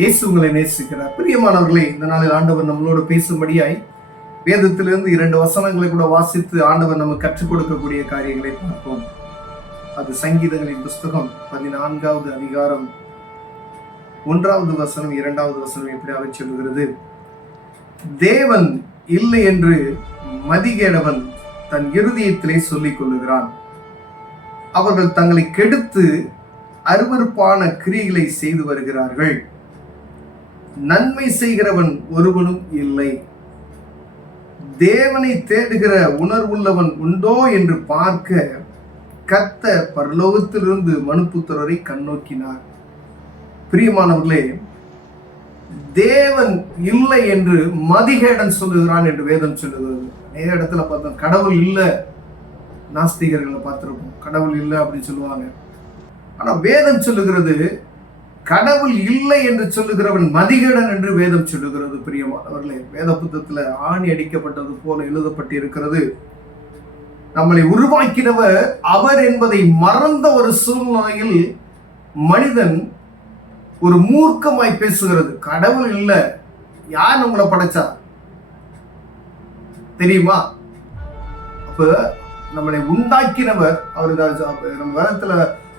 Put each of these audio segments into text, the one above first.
இயேசு உங்களை நேசிக்கிறார். பிரியமானவர்களே, இந்த நாளில் ஆண்டவர் நம்மளோடு பேசும்படியாய் வேதத்திலிருந்து 2 வசனங்களை கூட வாசித்து ஆண்டவர் நமக்கு கற்றுக் கொடுக்கக்கூடிய காரியங்களை பார்ப்போம். அது சங்கீதங்களின் புஸ்தகம் 14வது அதிகாரம் 1வது வசனம் 2வது வசனம் எப்படியாக சொல்லுகிறது. தேவன் இல்லை என்று மதிகேடவன் தன் இருதயத்திலே சொல்லிக் கொள்ளுகிறான். அவர்கள் தங்களை கெடுத்து அருவருப்பான கிரியைகளை செய்து வருகிறார்கள். நன்மை செய்கிறவன் ஒருவனும் இல்லை. தேவனை தேடுகிற உணர்வுள்ளவன் உண்டோ என்று பார்க்க கர்த்தர் பரலோகத்திலிருந்து மனுபுத்திரரை கண்ணோக்கினார். பிரியமானவர்களே, தேவன் இல்லை என்று மதிகேடன் சொல்லுகிறான் என்று வேதம் சொல்லுகிறது. நிறைய இடத்துல பார்த்தோம், கடவுள் இல்லை, நாஸ்திகர்களை பார்த்திருப்போம், கடவுள் இல்லை அப்படின்னு சொல்லுவாங்க. ஆனா வேதம் சொல்லுகிறது கடவுள் இல்லை என்று சொல்லுகிறவன் மதிகேடன் என்று வேதம் சொல்லுகிறது. பிரியமானவர்களே, வேத புத்தகத்துல ஆணி அடிக்கப்பட்டது போல எழுதப்பட்டிருக்கிறது. நம்மளை உருவாக்கினவர் அவர் என்பதை மறந்த ஒரு சூழ்நிலையில் மனிதன் ஒரு மூர்க்கமாய் பேசுகிறது. கடவுள் இல்லை, யார் நம்மளை படைச்சா தெரியுமா? அப்ப நம்மளை உண்டாக்கினவர் அவர். நம்ம வேதத்துல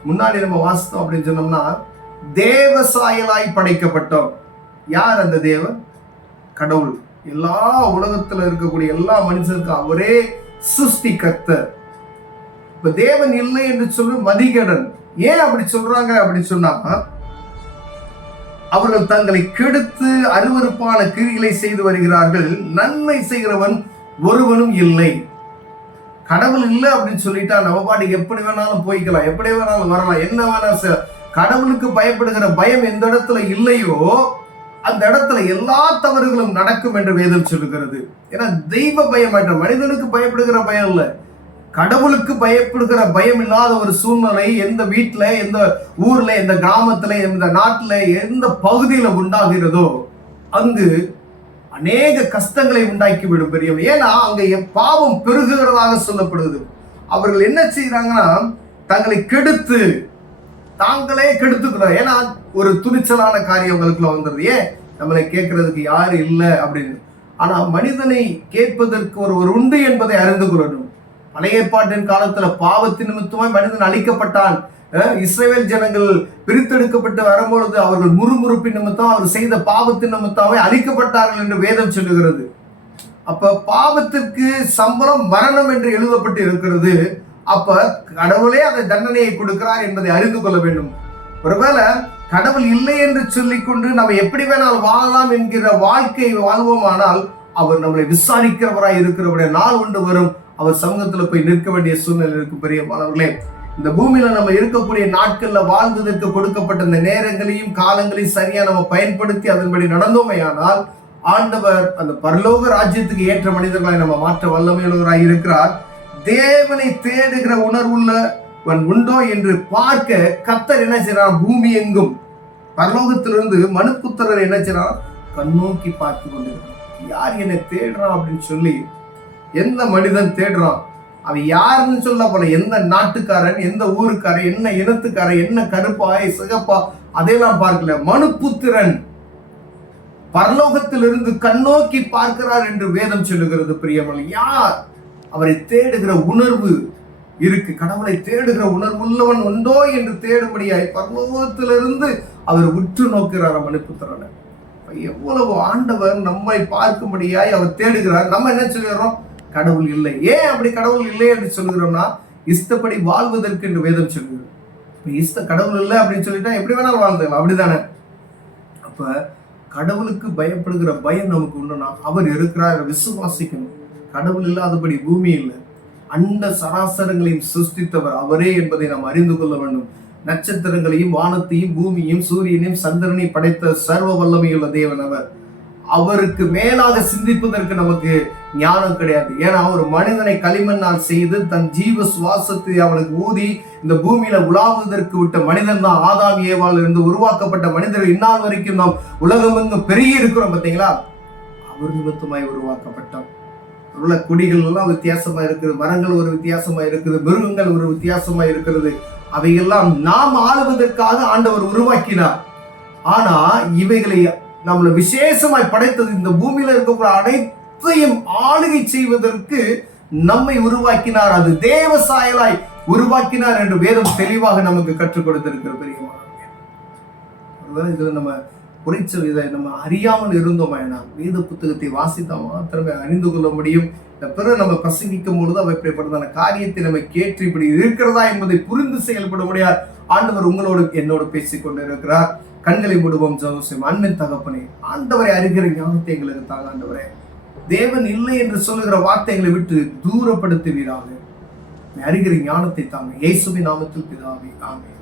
முன்னாடி நம்ம வாசித்தோம் அப்படின்னு சொன்னோம்னா, தேவ சாயலாய் படைக்கப்பட்டோம். யார் அந்த தேவன்? கடவுள். எல்லா உலகத்துல இருக்கக்கூடிய எல்லா மனுஷனுக்கும் அவரே சிருஷ்டி கர்த்தர். இப்ப தேவன் இல்லை என்று சொல்லும் மதிகேடன். ஏன் அப்படி சொல்றாங்க அப்படின்னு சொன்னா, அவர்கள் தங்களை கெடுத்து அருவருப்பான கிரிகளை செய்து வருகிறார்கள். நன்மை செய்கிறவன் ஒருவனும் இல்லை. கடவுள் இல்லை அப்படின்னு சொல்லிட்டா நம்ம பாட்டுக்கு எப்படி வேணாலும் போய்க்கலாம், எப்படி வேணாலும் வரலாம், என்ன வேணாலும். கடவுளுக்கு பயப்படுகிற பயம் எந்த இடத்துல இல்லையோ அந்த இடத்துல எல்லா தவறுகளும் நடக்கும் என்று வேதம் சொல்லுகிறது. ஏன்னா தெய்வ பயம் என்ற மனிதனுக்கு பயப்படுகிற பயம் இல்லை, கடவுளுக்கு பயப்படுகிற பயம் இல்லாத ஒரு சூழ்நிலை எந்த வீட்டுல, எந்த ஊர்ல, எந்த கிராமத்துல, எந்த நாட்டுல, எந்த பகுதியில உண்டாகிறதோ அங்கு அநேக கஷ்டங்களை உண்டாக்கிவிடும். பெரியவன். ஏன்னா அங்க பாவம் பெருகுகிறதாக சொல்லப்படுது. அவர்கள் என்ன செய்யறாங்கன்னா, தங்களை கெடுத்து தாங்களே கெடுத்துக்கிறார். ஏன்னா ஒரு துணிச்சலான காரியம் அவங்களுக்குள்ள வந்துடுது. ஏன் நம்மளை கேட்கறதுக்கு யாரு இல்லை அப்படின்னு. ஆனா மனிதனை கேட்பதற்கு ஒருவர் உண்டு என்பதை அறிந்து கொள்ளணும். பழைய ஏற்பாட்டின் காலத்துல பாவத்தின் நிமித்தமாய் மனிதன் அழிக்கப்பட்டான். இஸ்ரவேல் ஜனங்கள் பிரித்தெடுக்கப்பட்டு வரும்பொழுது அவர்கள் முறுமுறுப்பின் நிமித்தம், அவர் செய்த பாவத்தின் நிமித்தமே அழிக்கப்பட்டார்கள் என்று வேதம் சொல்லுகிறது. அப்ப பாவத்திற்கு சம்பளம் மரணம் என்று எழுதப்பட்டு இருக்கிறது. அப்ப கடவுளே அந்த தண்டனையை கொடுக்கிறார் என்பதை அறிந்து கொள்ள வேண்டும். ஒருவேளை கடவுள் இல்லை என்று சொல்லிக்கொண்டு நம்ம எப்படி வேணாலும் வாழலாம் என்கிற வாழ்க்கை வாழ்வோமானால் அவர் நம்மளை விசாரிக்கிறவராய் இருக்கிறவருடைய நாள் ஒன்று வரும். அவர் சமூகத்துல போய் நிற்க வேண்டிய சூழ்நிலை இருக்கு. பெரிய மாணவர்களே, இந்த பூமியில நம்ம இருக்கக்கூடிய நாட்கள்ல வாழ்ந்ததற்கு கொடுக்கப்பட்ட இந்த நேரங்களையும் காலங்களையும் சரியா நம்ம பயன்படுத்தி அதன்படி நடந்தோமையானால் ஆண்டவர் அந்த பரலோக ராஜ்யத்துக்கு ஏற்ற மனிதர்களை நம்ம மாற்ற வல்லமையுள்ளவராய் இருக்கிறார். தேவனை தேடுகிற உணர்வுள்ளவன் உண்டோ என்று பார்க்க கர்த்தர் என்ன செய்யறார்? பூமி எங்கும் பரலோகத்திலிருந்து மனுபுத்திரர் என்ன செய்யறார்? கண்ணோக்கி பார்த்து கொண்டிருக்கிறார். யார் என்னை தேடுறான் அப்படின்னு சொல்லி. எந்த மனிதன் தேடுறான், அவன் யாருன்னு சொல்ல போல, எந்த நாட்டுக்காரன், எந்த ஊருக்காரன், என்ன இனத்துக்காரன், என்ன கருப்பாய் சிகப்பா, அதையெல்லாம் பார்க்கல. மனுபுத்திரன் பரலோகத்திலிருந்து கண்ணோக்கி பார்க்கிறார் என்று வேதம் சொல்லுகிறது. பிரியமலை, யார் அவரை தேடுகிற உணர்வு இருக்கு, கடவுளை தேடுகிற உணர்வு உள்ளவன் உண்டோ என்று தேடும்படியாய் பரலோகத்திலிருந்து அவர் உற்று நோக்கிறார் மனுபுத்திரனை. எவ்வளவு ஆண்டவர் நம்மை பார்க்கும்படியாய் அவர் தேடுகிறார். நம்ம என்ன சொல்கிறோம்? கடவுள் இல்லை. ஏன் அப்படி கடவுள் இல்லை என்று சொல்கிறோம்னா, இஷ்டப்படி வாழ்வதற்கு என்று வேதம் சொல்லுகிறது. கடவுள் இல்லை அப்படின்னு சொல்லிட்டா எப்படி வேணாலும் வாழ்ந்துக்கலாம், அப்படிதானே? அப்ப கடவுளுக்கு பயப்படுகிற பயம் நமக்கு உண்டுனா அவர் இருக்கிறார் விசுவாசிக்கணும். கடவுள் இல்லாதபடி பூமி இல்லை. அண்ட சராசரங்களையும் சிருஷ்டித்தவர் அவரே என்பதை நாம் அறிந்து கொள்ள வேண்டும். நட்சத்திரங்களையும் வானத்தையும் பூமியையும் சூரியனையும் சந்திரனையும் படைத்த சர்வ வல்லமையுள்ள தேவன் அவர். அவருக்கு மேலாக சிந்திப்பதற்கு நமக்கு ஞானம் கிடையாது. ஏன்னா ஒரு மனிதனை களிமண்ணால் செய்து தன் ஜீவ சுவாசத்தை அவனுக்கு ஊதி இந்த பூமியில உலாவுவதற்கு விட்ட மனிதன் தான் ஆதாம் ஏவாள் இருந்து உருவாக்கப்பட்ட மனிதர். இந்நாள் வரைக்கும் நாம் உலகம் எங்கும் பெருகி இருக்கிறோம். பார்த்தீங்களா? அவர் நிமித்தமாய் உருவாக்கப்பட்டோம். உள்ள கொடிகள் எல்லாம் வித்தியாசமா இருக்குது, மரங்கள் ஒரு வித்தியாசமா இருக்குது, மிருகங்கள் ஒரு வித்தியாசமா இருக்கிறது. அவையெல்லாம் நாம் ஆளுவதற்காக ஆண்டவர் உருவாக்கினார். ஆனா இவைகளை நம்மளை விசேஷமாய் படைத்தது, இந்த பூமியில இருக்கக்கூடிய அனைத்தையும் ஆளுகை செய்வதற்கு நம்மை உருவாக்கினார். அது தேவ சாயலாய் உருவாக்கினார் என்று வேதம் தெளிவாக நமக்கு கற்றுக் கொடுத்திருக்கிற பெரியமானவர்களே. இதுல நம்ம குறைச்சல் இதை நம்ம அறியாமல் இருந்தோம். வேத புத்தகத்தை வாசித்தா மாத்திரமே அறிந்து கொள்ள முடியும். பிறகு நம்ம பிரசங்கிக்கும் பொழுது அவை இப்படிப்பட்டதான காரியத்தை நம்ம கேட்டு இப்படி இருக்கிறதா என்பதை புரிந்து செயல்பட முடியாது. ஆண்டவர் உங்களோடு என்னோடு பேசிக் கொண்டிருக்கிறார். கண்களை மூடுவோம், ஜெபம் செய்வோம். அன்பின் தகப்பனே, ஆண்டவரை அறிகிற ஞானத்தை எங்களுக்கு தாங்க. ஆண்டவரே, தேவன் இல்லை என்று சொல்லுகிற வார்த்தைகளை விட்டு தூரப்படுத்துவீராக. அறிகிற ஞானத்தை தாங்க. இயேசுவின் நாமத்தில் பிதாவே, ஆமென்.